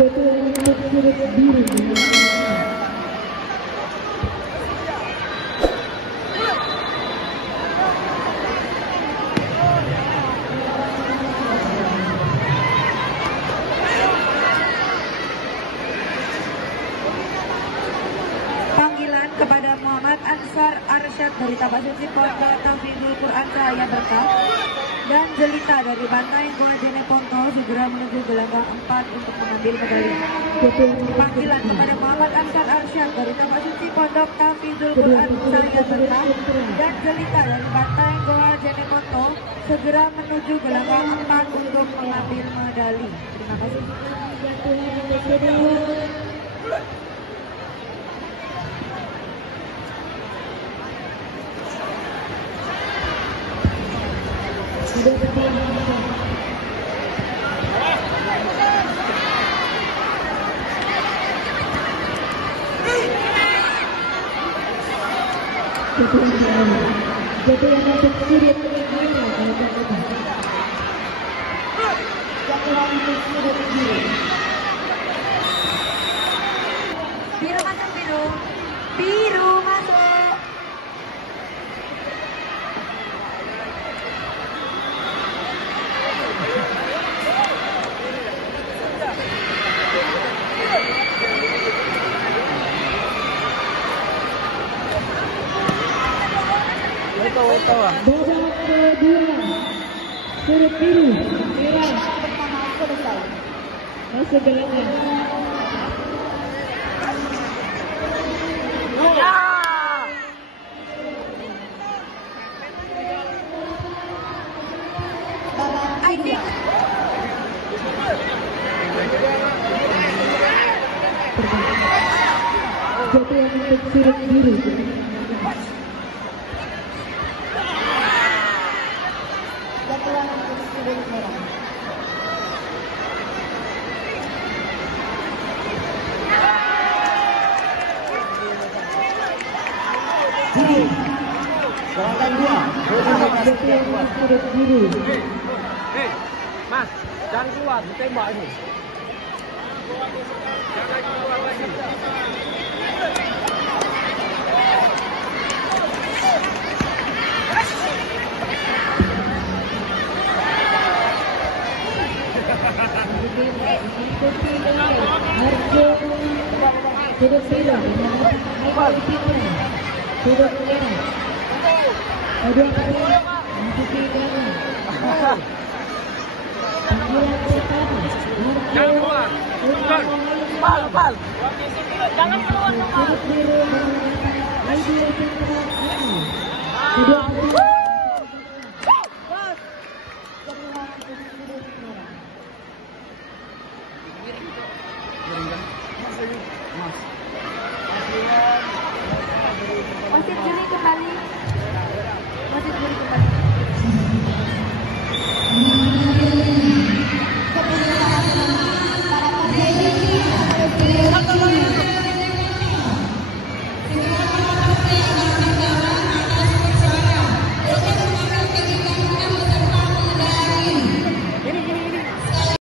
Panggilan kepada Muhammad Ansar Arsyad dari Tabasuci Pondok Tauhidul Quran Cahaya Berkah dan Jelita dari Bantai Goa Jeneponto segera menuju gelanggang 4 untuk mengambil medali. Panggilan kepada Muhammad Ansar Arsyad dari Tabasuci Pondok Tauhidul Quran Cahaya Berkah dan Jelita dari Bantai Goa Jeneponto segera menuju gelanggang 4 untuk mengambil medali. Terima kasih. Biru masuk, biru. Biru masuk. Babak kedua, sudut biru, merah, masuk gelanggang. Jatuh untuk sudut biru. Gerakan 2. Mas, jangan keluar, ditembak ini. Jangan keluar lagi. Sudut biru, sudut merah. Dua kali masuki gelanggang. Panggilan pertama. Jangan keluar. Pal. Jangan keluar. Sudut biru Aidil Fitra Adi. Sudut biru. Mas.